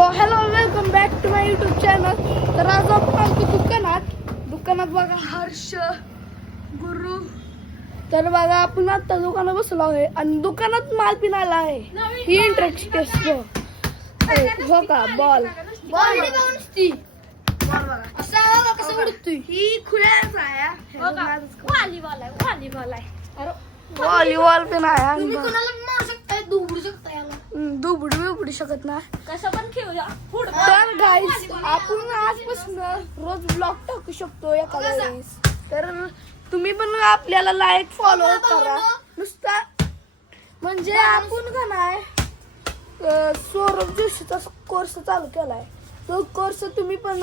तो hello welcome back to my YouTube channel. तर आज आपण आमच्या दुकानात बघा हर्ष गुरु. तर बघा आपण आता दुकानात बसलो आहे आणि दुकानात माल पिणाला आहे. ही इंटरेस्ट हो का बॉल बॉल ती असं कसं उडतोय ही खुल्याच आहे. व्हॉलीबॉल आहे. अरे व्हॉलीबॉल पण आहे. तुम्ही कोणाला मारू शकताय, दुबडू शकता याला. दुबडू शकत नाही. कसं पण खेळू द्या. तर गाईस आपण आजपासून रोज ब्लॉग टाकू शकतो एखाद्या वेळेस. तर तुम्ही पण आपल्याला लाईक फॉलो करा. नुसता म्हणजे आपण का नाही सौरभ जोशीचा कोर्स चालू केलाय. तो कोर्स तुम्ही पण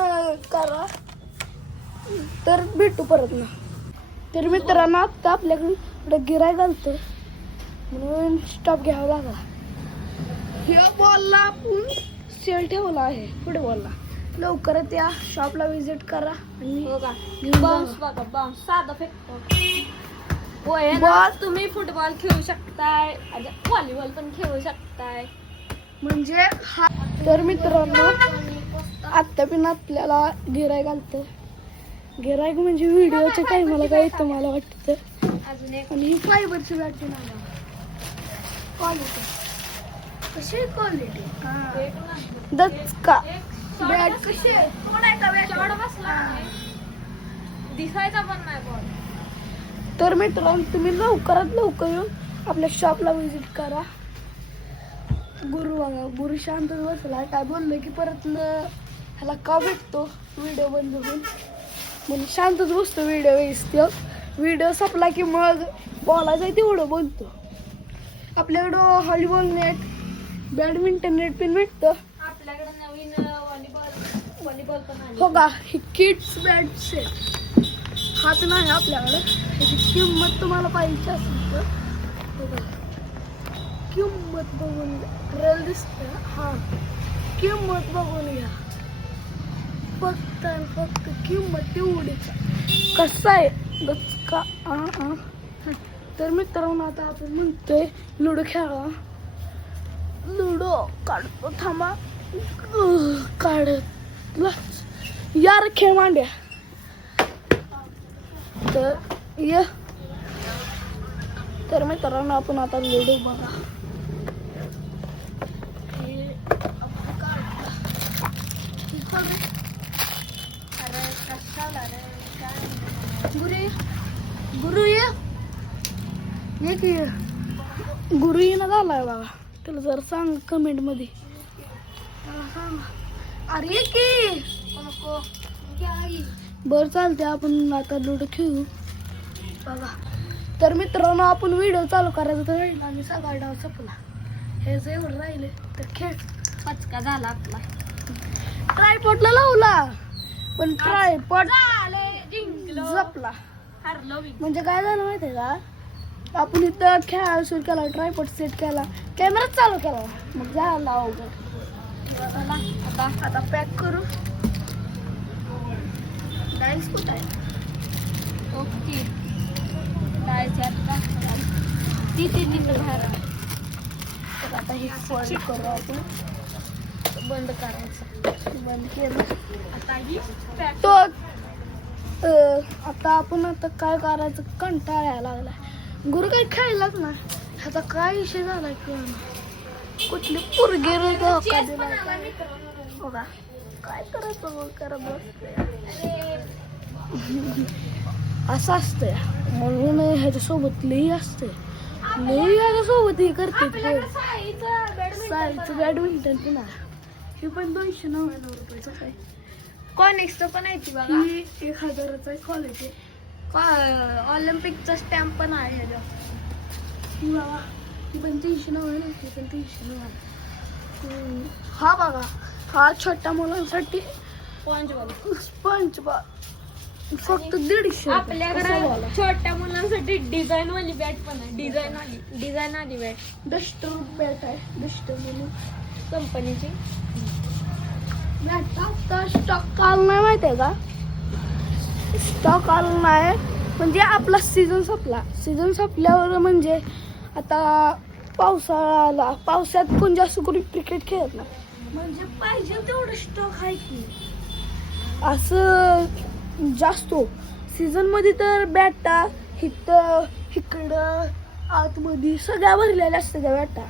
करा. तर भेटू परत ना. तर मित्रांनो आता आपल्याकडे गिराय घालतो म्हणून स्टॉप घ्यावा लागला. ह्या बॉलला आपण सेल ठेवला आहे. पुढे बॉलला लवकरच या शॉपला विजिट करा आणि बाउन्स बघा, बाउन्स साधा फेकतो. होय ना, बॉल तुम्ही फुटबॉल खेळू शकताय, व्हॉलीबॉल पण खेळू शकताय. म्हणजे हा. तर मित्रांनो आत्ता पण आपल्याला गिराय घालतं. गिरायक म्हणजे व्हिडिओच्या टायमाला काय येतं मला वाटतं. अजून एक आणि ही फायबरची बॅटरी नाही क्वालिटी कशी क्वालिटी दचका बॅट कशी आहे. दिसायचा पण नाही बॉल. तर मित्रांनो तुम्ही लवकरात लवकर येऊन आपल्या शॉपला विजिट करा. गुरु शांत बसला. काय बोललं की परत ह्याला का भेटतो व्हिडिओ बंद होऊन म्हणून शांतच बसतो. व्हिडिओ संपला की मग बोलायचं तेवढं बोलतो. आपल्याकडं व्हॉलीबॉल नेट, बॅडमिंटन नेट पण भेटतं. आपल्याकडे नवीन व्हॉलीबॉल पण आहे. हो का ही किड्स बॅट सेट हाच नाही आपल्याकडं. ह्याची किंमत तुम्हाला पाहिजे असेल तर हो का किंमत बघून रेल दिसतं. हा किंमत बघून घ्या. फक्त किंमत तेवढीच. कसं आहे दचका तर मित्रांनो आता आपण म्हणतोय लुडो खेळा. लुडो काढतो थांबा. काढत यार खेळ मांड्या. तर मित्रांनो आपण आता लुडो बघा. गुरु ये की गुरु येणं झालाय बघा. त्याला जरा सांग कमेंट मध्ये सांग. अरे ये की बरं चालते. आपण आता लुडो खेळू बघा. तर मित्रांनो आपण व्हिडिओ चालू करायचा तर राहील आणि सगळा डाव संपला. हे जे एवढं राहिले तर खेळ पचका झाला आपला. ट्रायपॉडला लावला पण ट्रायपॉड जपला. म्हणजे काय झालं माहितीये का आपण इथं खेळायला सुरू केला, ट्रायपॉड सेट केला, कॅमेरा चालू केला, मग झाला अवघड. आता पॅक करू. डायल्स कुठं आहे. ओके तिकडे बाहेर. तर आता हे फोल्ड करू आपण. बंद करायचं. बंद केलं. आता ही पॅक. तो आता आपण आता काय करायचं कंटाळा लागला. गुरु काही खायलाच नाही. ह्याचा काय विषय झाला किंवा कुठली पोरगी रे धोका दिला बघा. काय करायचं करत बसते. असं असतंय म्हणून ह्याच्यासोबत लई असते. लई ह्याच्यासोबत हे करते. साईचं बॅडमिंटन पण आहे. हे पण 299 रुपयाचं काय. कॉनिक्सचं पण आहे ती बघा. ही 1000चा क्वालिटी. ऑलिम्पिकचा स्टॅम्प पण आहे ह्याच्या. ही बघा ही पण 399. ही पण 399. हा बघा हा छोट्या मुलांसाठी स्पंज बॉल फक्त 150. आपल्याकडे छोट्या मुलांसाठी डिझाईन वाली बॅट पण आहे. डिझाईन आली बॅट. डस्टर बॅट आहे. डस्टर म्हणून कंपनीची. आता स्टॉक आला नाही माहितीये का. स्टॉक आला नाही म्हणजे आपला सीझन संपला. सीझन संपल्यावर म्हणजे आता पावसाळा आला. पावसात कोण जास्त करून क्रिकेट खेळत नाही. म्हणजे पाहिजे तेवढं स्टॉक आहे की असं जास्त सीझन मध्ये तर बॅटा इकडं आतमध्ये सगळ्या भरलेल्या असतात त्या बॅटा.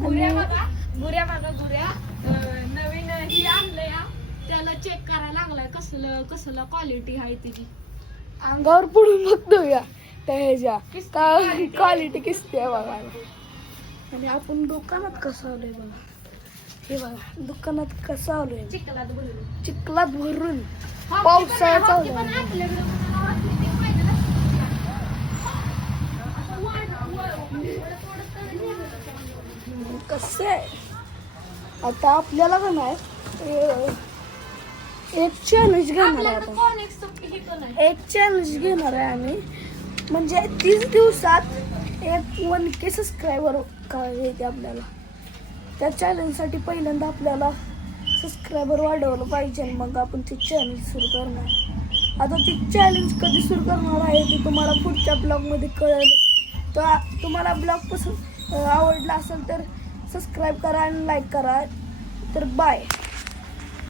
गुऱ्या बघा नवीन ही आणलंय हा. त्याला चेक करायला लागलाय कसलं क्वालिटी आहे तिची. अंगावर पडून बघतो या त्या ह्याच्या क्वालिटी किसते बघा. आणि आपण दुकानात कसं आलोय बघा. हे बघा दुकानात कसं आलोय चिखलात भरून पावसाळा चालू आहे. कसं आहे आता आपल्याला का नाही एक चॅलेंज घेणार आहे आपण. एक चॅलेंज घेणार आहे आम्ही म्हणजे 30 दिवसात एक 1K सबस्क्रायबर येते आपल्याला. त्या चॅलेंजसाठी पहिल्यांदा आपल्याला सबस्क्रायबर वाढवलं पाहिजे मग आपण ते चॅलेंज सुरू करणार. आता ती चॅलेंज कधी सुरू करणार आहे ते तुम्हाला पुढच्या ब्लॉगमध्ये कळेल. तर तुम्हाला ब्लॉग पसंत आवडला असेल तर सबस्क्राईब करा आणि लाईक करा. तर बाय.